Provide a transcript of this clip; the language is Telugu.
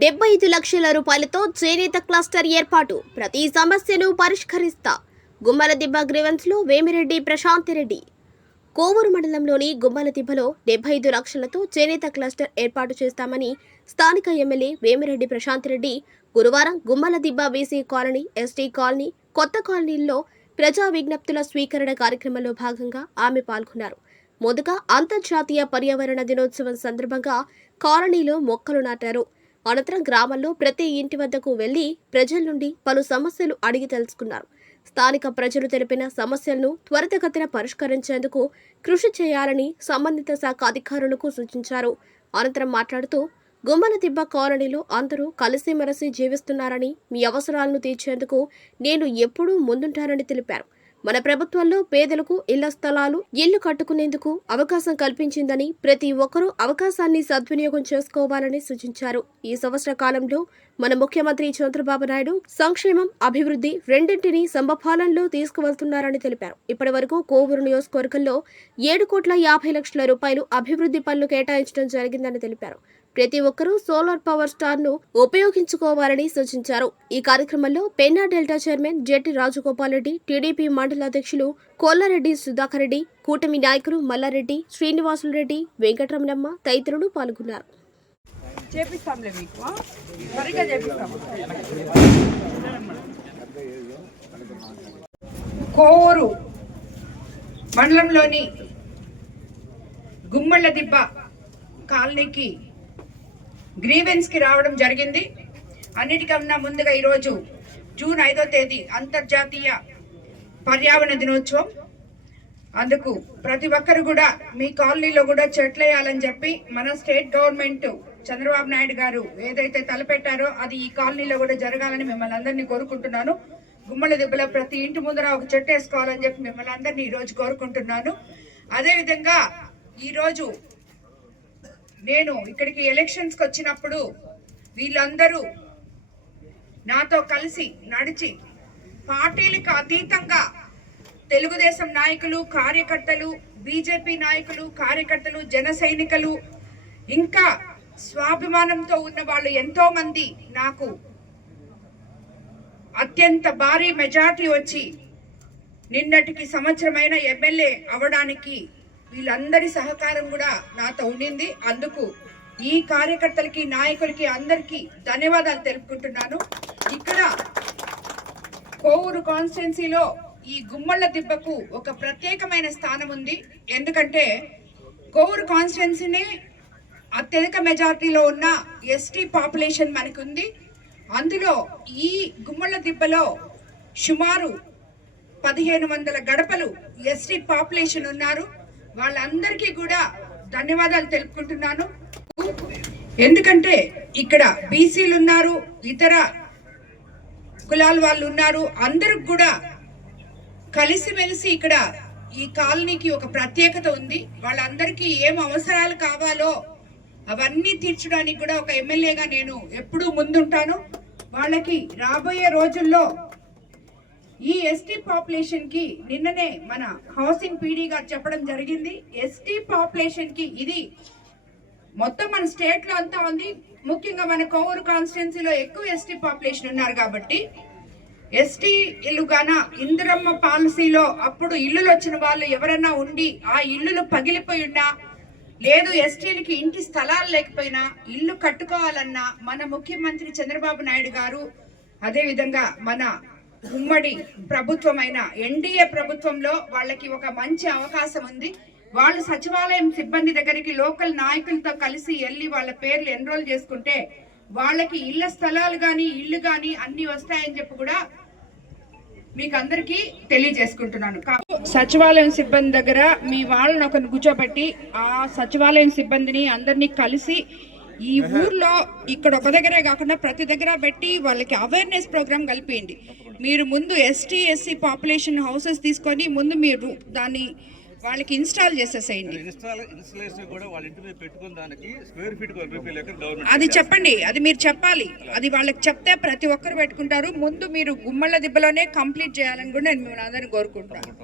డెబ్బై ఐదు లక్షల రూపాయలతో చేనేత క్లస్టర్ ఏర్పాటు. ప్రతి సమస్యను పరిష్కరిస్తా. గుమ్మలదిబ్బ గ్రీవెన్స్లో వేమిరెడ్డి ప్రశాంతిరెడ్డి కోవూరు మండలంలోని గుమ్మలదిబ్బలో డెబ్బై ఐదు లక్షలతో చేనేత క్లస్టర్ ఏర్పాటు చేస్తామని స్థానిక ఎమ్మెల్యే వేమిరెడ్డి ప్రశాంతిరెడ్డి గురువారం Gummaladibba BC colony ST colony కొత్త కాలనీల్లో ప్రజా విజ్ఞప్తుల స్వీకరణ కార్యక్రమంలో భాగంగా ఆమె పాల్గొన్నారు. ముందుగా అంతర్జాతీయ పర్యావరణ దినోత్సవం సందర్భంగా కాలనీలో మొక్కలు నాటారు. అనంతరం గ్రామంలో ప్రతి ఇంటి వద్దకు వెళ్ళి ప్రజల నుండి పలు సమస్యలు అడిగి తెలుసుకున్నారు. స్థానిక ప్రజలు తెలిపిన సమస్యలను త్వరితగతిన పరిష్కరించేందుకు కృషి చేయాలని సంబంధిత శాఖ అధికారులకు సూచించారు. అనంతరం మాట్లాడుతూ గుమ్మలదిబ్బ కాలనీలో అందరూ కలిసిమెలిసి జీవిస్తున్నారని మీ అవసరాలను తీర్చేందుకు నేను ఎప్పుడూ ముందుంటానని తెలిపారు. మన ప్రభుత్వంలో పేదలకు ఇళ్ళ స్థలాలు ఇల్లు కట్టుకునేందుకు అవకాశం కల్పించిందని ప్రతి ఒక్కరూ అవకాశాన్ని సద్వినియోగం చేసుకోవాలని సూచించారు. ఈ సంవత్సర కాలంలో మన ముఖ్యమంత్రి చంద్రబాబు నాయుడు సంక్షేమం అభివృద్ధి రెండింటినీ సమపాలనలో తీసుకువెళ్తున్నారని తెలిపారు. ఇప్పటి వరకు కోవూరు నియోజకవర్గంలో ఏడు కోట్ల యాభై లక్షల రూపాయలు అభివృద్ధి పనులు కేటాయించడం జరిగిందని తెలిపారు. ప్రతి ఒక్కరూ సోలార్ పవర్ స్టార్ను ఉపయోగించుకోవాలని సూచించారు. ఈ కార్యక్రమంలో Penna delta chairman Jetti Rajagopal Reddy TDP మండల అధ్యక్షులు కోల్లారెడ్డి సుధాకర్ రెడ్డి కూటమి నాయకులు మల్లారెడ్డి శ్రీనివాసులు రెడ్డి వెంకటరమణమ్మ తదితరులు పాల్గొన్నారు. చేపిస్తాంలే మీకు చేపిస్తాము కోవూరు మండలంలోని గుమ్మళ్ళ దిబ్బ కాలనీకి గ్రీవెన్స్కి రావడం జరిగింది. అన్నిటికన్నా ముందుగా ఈరోజు జూన్ ఐదో తేదీ అంతర్జాతీయ పర్యావరణ దినోత్సవం. అందుకు ప్రతి ఒక్కరు కూడా మీ కాలనీలో కూడా చెట్లు వేయాలని చెప్పి మన స్టేట్ గవర్నమెంట్ చంద్రబాబు నాయుడు గారు ఏదైతే తలపెట్టారో అది ఈ కాలనీలో కూడా జరగాలని మిమ్మల్ని అందరినీ కోరుకుంటున్నాను. గుమ్మల దెబ్బలో ప్రతి ఇంటి ముందర ఒక చెట్టు వేసుకోవాలని చెప్పి మిమ్మల్ని అందరినీ ఈరోజు కోరుకుంటున్నాను. అదేవిధంగా ఈరోజు నేను ఇక్కడికి ఎలక్షన్స్కి వచ్చినప్పుడు వీళ్ళందరూ నాతో కలిసి నడిచి పార్టీలకు అతీతంగా తెలుగుదేశం నాయకులు కార్యకర్తలు బీజేపీ నాయకులు కార్యకర్తలు జన సైనికులు ఇంకా స్వాభిమానంతో ఉన్న వాళ్ళు ఎంతో మంది నాకు అత్యంత భారీ మెజార్టీ వచ్చి నిన్నటికి సంవత్సరమైన ఎమ్మెల్యే అవడానికి వీళ్ళందరి సహకారం కూడా నాతో ఉండింది. అందుకు ఈ కార్యకర్తలకి నాయకులకి అందరికీ ధన్యవాదాలు తెలుపుకుంటున్నాను. ఇక్కడ కోవూరు కాన్స్టిట్యున్సీలో ఈ గుమ్మళ్ళ దిబ్బకు ఒక ప్రత్యేకమైన స్థానం ఉంది. ఎందుకంటే కోవూరు కాన్స్టిట్యున్సీనే అత్యధిక మెజారిటీలో ఉన్న ఎస్టీ పాపులేషన్ మనకు ఉంది అందులో ఈ గుమ్మళ్ళ దిబ్బలో సుమారు పదిహేను వందల గడపలు ఎస్టీ పాపులేషన్ ఉన్నారు. వాళ్ళందరికీ కూడా ధన్యవాదాలు తెలుపుకుంటున్నాను. ఎందుకంటే ఇక్కడ బీసీలు ఉన్నారు ఇతర కులాల వాళ్ళు ఉన్నారు అందరికి కూడా కలిసిమెలిసి ఇక్కడ ఈ కాలనీకి ఒక ప్రత్యేకత ఉంది. వాళ్ళందరికీ ఏం అవసరాలు కావాలో అవన్నీ తీర్చడానికి కూడా ఒక ఎమ్మెల్యేగా నేను ఎప్పుడూ ముందుంటాను. వాళ్ళకి రాబోయే రోజుల్లో ఈ ఎస్టీ పాపులేషన్కి నిన్ననే మన హౌసింగ్ పీడీ గారు చెప్పడం జరిగింది. ఎస్టీ పాపులేషన్కి ఇది మొత్తం మన స్టేట్లో అంతా ఉంది. ముఖ్యంగా మన కోవూరు కాన్స్టిట్యున్సీలో ఎక్కువ ఎస్టీ పాపులేషన్ ఉన్నారు కాబట్టి ఎస్టీ ఇల్లు గాన ఇందిరమ్మ పాలసీలో అప్పుడు ఇల్లులు వచ్చిన వాళ్ళు ఎవరన్నా ఉండి ఆ ఇల్లులు పగిలిపోయి ఉన్నా లేదు ఎస్టీలకి ఇంటి స్థలాలు లేకపోయినా ఇల్లు కట్టుకోవాలన్నా మన ముఖ్యమంత్రి చంద్రబాబు నాయుడు గారు అదేవిధంగా మన ఉమ్మడి ప్రభుత్వమైన ఎన్డీఏ ప్రభుత్వంలో వాళ్ళకి ఒక మంచి అవకాశం ఉంది. వాళ్ళు సచివాలయం సిబ్బంది దగ్గరికి లోకల్ నాయకులతో కలిసి వెళ్ళి వాళ్ళ పేర్లు ఎన్రోల్ చేసుకుంటే వాళ్ళకి ఇళ్ళ స్థలాలు గాని ఇల్లు గాని అన్ని వస్తాయని చెప్పి కూడా మీకు అందరికీ తెలియజేసుకుంటున్నాను. సచివాలయం సిబ్బంది దగ్గర మీ వాళ్ళని ఒకరిని కూర్చోబెట్టి ఆ సచివాలయం సిబ్బందిని అందరినీ కలిసి ఈ ఊర్లో ఇక్కడ ఒక దగ్గరే కాకుండా ప్రతి దగ్గర పెట్టి వాళ్ళకి అవేర్నెస్ ప్రోగ్రామ్ కలిపేయండి. మీరు ముందు ఎస్టీ ఎస్సీ పాపులేషన్ హౌసెస్ తీసుకొని ముందు మీరు దాన్ని వాళ్ళకి ఇన్స్టాల్ చేసేసేయండి. అది చెప్పండి అది మీరు చెప్పాలి. అది వాళ్ళకి చెప్తే ప్రతి ఒక్కరు పెట్టుకుంటారు. ముందు మీరు గుమ్మళ్ళ దిబ్బలోనే కంప్లీట్ చేయాలని కూడా నేను మిమ్మల్ని అందరినీ కోరుకుంటున్నాను.